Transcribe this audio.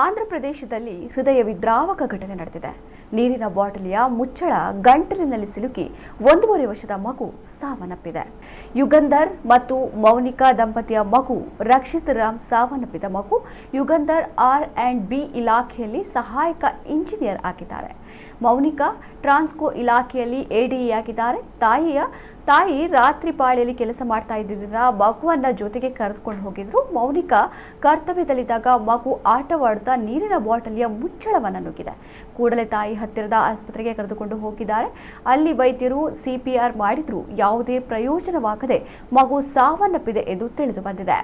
ಆಂಧ್ರ ಪ್ರದೇಶದಲ್ಲಿ ಹೃದಯ ವಿದ್ರಾವಕ ಘಟನೆ ನಡೆದಿದೆ. ನೀರಿನ ಬಾಟಲಿಯ ಮುಚ್ಚಳ ಗಂಟಲಿನಲ್ಲಿ ಸಿಲುಕಿ 1.5 ವರ್ಷದ ಮಗು ಸಾವನ್ನಪ್ಪಿದೆ. ಯುಗಂಧರ್ ಮತ್ತು ಮೌನಿಕಾ ದಂಪತಿಯ ಮಗು ರಕ್ಷಿತ್ ರಾಮ್ ಸಾವನ್ನಪ್ಪಿದ ಮಗು ಯುಗಂಧರ್ R&B ಇಲಾಖೆಯಲ್ಲಿ ಸಹಾಯಕ ಇಂಜಿನಿಯರ್ ಆಗಿದ್ದಾರೆ. ಮೌನಿಕಾ ಟ್ರಾನ್ಸ್ಕೋ ಇಲಾಖೆಯಲ್ಲಿ ADE ಆಗಿದ್ದಾರೆ. ತಾಯಿ ರಾತ್ರಿ ಪಾಳಿಯಲ್ಲಿ ಕೆಲಸ ಮಾಡ್ತಾ ಇದ್ದಿದ್ದರಿಂದ ಮಗುವನ್ನ ಜೊತೆಗೆ ಕರೆದುಕೊಂಡು ಹೋಗಿದ್ರು. ಮೌನಿಕಾ ಕರ್ತವ್ಯದಲ್ಲಿದ್ದಾಗ ಮಗು ಆಟವಾಡುತ್ತಾ ನೀರಿನ ಬಾಟಲಿಯ ಮುಚ್ಚಳವನ್ನು ನುಗ್ಗಿದೆ. ಕೂಡಲೇ ತಾಯಿ ಹತ್ತಿರದ ಆಸ್ಪತ್ರೆಗೆ ಕರೆದುಕೊಂಡು ಹೋಗಿದ್ದಾರೆ. ಅಲ್ಲಿ ವೈದ್ಯರು CPR ಮಾಡಿದ್ರು ಯಾವುದೇ ಪ್ರಯೋಜನವಾಗದೆ ಮಗು ಸಾವನ್ನಪ್ಪಿದೆ ಎಂದು ತಿಳಿದು ಬಂದಿದೆ.